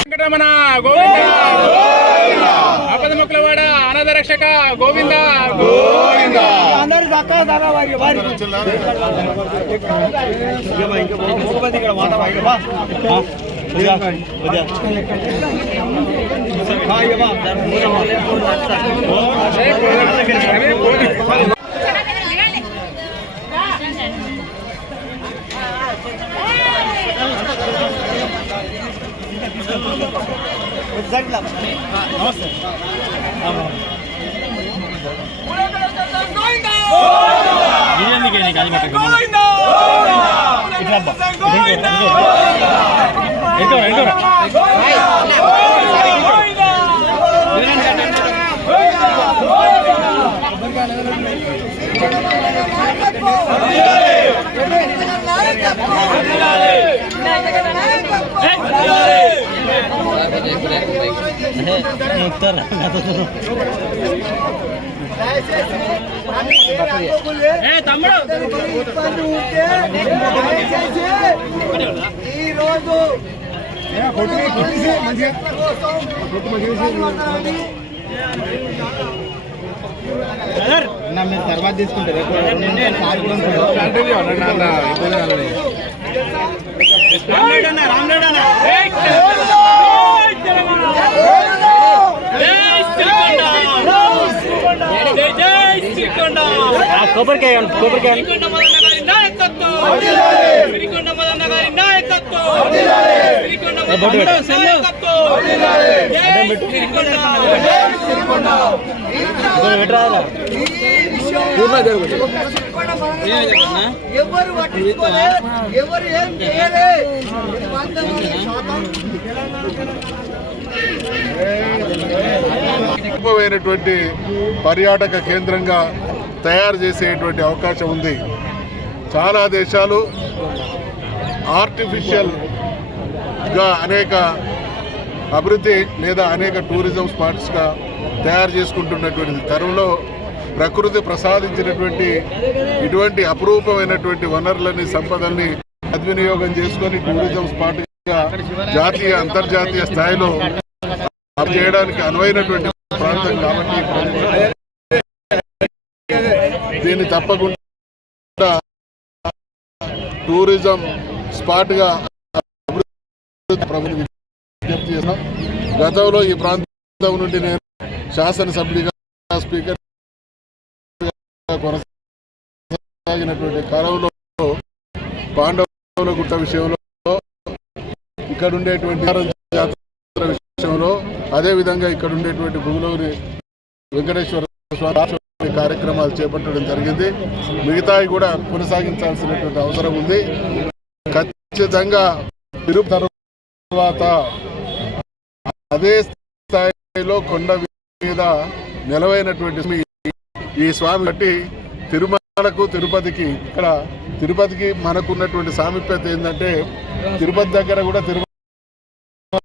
వెంకటరమణ గోవింద, ఆపదముక్కులవాడ అనాథ రక్షక గోవింద గోవింద. మీరు తర్వాత తీసుకుంటారు. కొబ్బరికాయ గొప్పమైనటువంటి పర్యాటక కేంద్రంగా తయారు చేసేటువంటి అవకాశం ఉంది. చాలా దేశాలు ఆర్టిఫిషియల్గా అనేక అభివృద్ధి లేదా అనేక టూరిజం స్పాట్స్గా తయారు చేసుకుంటున్నటువంటి తరుణంలో ప్రకృతి ప్రసాదించినటువంటి ఇటువంటి అపురూపమైనటువంటి వనరులని, సంపదల్ని సద్వినియోగం చేసుకొని టూరిజం స్పాట్గా జాతీయ అంతర్జాతీయ స్థాయిలో చేయడానికి అనువైనటువంటి ప్రాంతం కాబట్టి దీన్ని తప్పకుండా టూరిజం స్పాట్గా విజ్ఞప్తి చేస్తున్నాం. గతంలో ఈ ప్రాంతం నుండి నేను శాసనసభ్యుడిగా, స్పీకర్ కొనసాగినటువంటి కాలంలో పాండవుల గుట్ట విషయంలో, ఇక్కడ ఉండేటువంటి జాతర విషయంలో, అదేవిధంగా ఇక్కడ ఉండేటువంటి భూమిలోని వెంకటేశ్వర స్వామి కార్యక్రమాలు చేపట్టడం జరిగింది. మిగతాయి కూడా కొనసాగించాల్సినటువంటి అవసరం ఉంది. ఖచ్చితంగా తిరుపతి తర్వాత అదే స్థాయిలో కొండ మీద నిలవైనటువంటి ఈ స్వామి బట్టి తిరుమలకు, తిరుపతికి, ఇక్కడ తిరుపతికి మనకున్నటువంటి సామీప్యత ఏంటంటే తిరుపతి దగ్గర కూడా